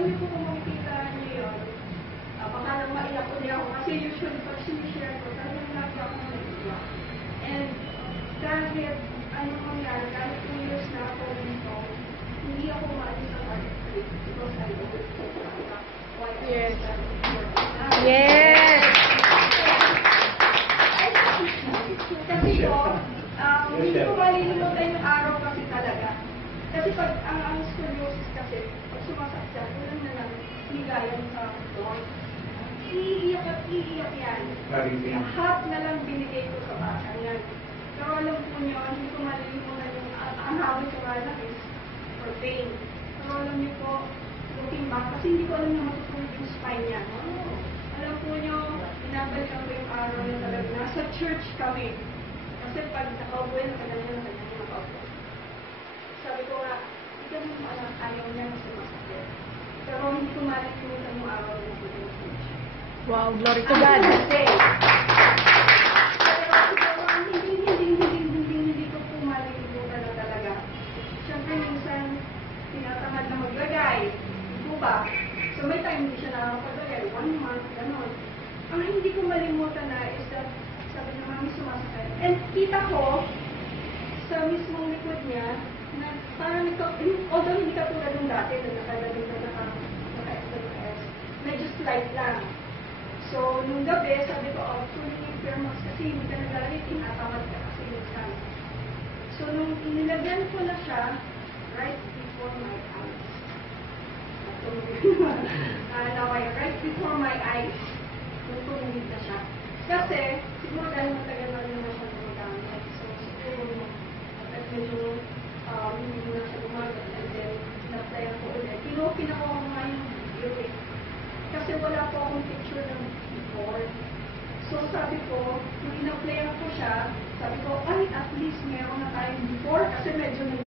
alam niyo po kung makikita niyo yun, baka nang maiyak ko niya ako kasi usually pag sinishare ko, talagang lagi ako naiiyak. And kahit anong mangyari, kahit 2 years na ako dito, hindi ako maalis sa heartbreak because I know why I Yes. Yes! Kasi po, hindi ko malilimutan yung araw kasi talaga. Kasi pag ang scoliosis kasi, pag sumasakyan, walang na lang ligayan sa doon. Iiyak at iiyak yan. Lahat na lang binigay ko sa bata yan. Pero alam po niyo, hindi ko malilimutan yung ang hawak ko nga lang is for pain. Pero alam niyo po, looking back, kasi hindi ko alam na matutulog yung spine niya. Alam po niyo, binabalikan ko yung araw na talaga. Nasa church kami. Kasi pag nakaupo yun, nakaganda nakaupo. Sabi ko nga, hindi ka naman alam, ayaw niya na sumasakit. Pero hindi ko malilimutan yung araw na sa church. Wow, glory to God. Hindi ko po malilimutan na talaga. Siyempre, minsan, tinatamad na maglagay. Hindi po ba? So, may time hindi siya nakakapaglagay. 1 month, gano'n. Ang hindi ko malimutan na is that, sabi ng mami sumasakay. And kita ko, sa mismong likod niya, na parang although hindi ka tulad ng dati, na nakalagay na naka-SWS, medyo slight lang. So, nung gabi, sabi ko, fully firmas kasi hindi ka naglalagay, tinatamad ka kasi minsan. So, nung inilagyan ko na siya, right before my eyes. Right before my eyes, nung tumingin na siya. Kasi, siguro dahil matagal na rin na siya gumagamit. So, siguro, at medyo, hindi mo na siya gumagamit. And then, na-play ako ulit. Pinakuha ko nga yung video eh. Kasi wala po akong picture ng before. So, sabi ko, nung ina-play ko siya, sabi ko, ay, at least meron na tayong before kasi medyo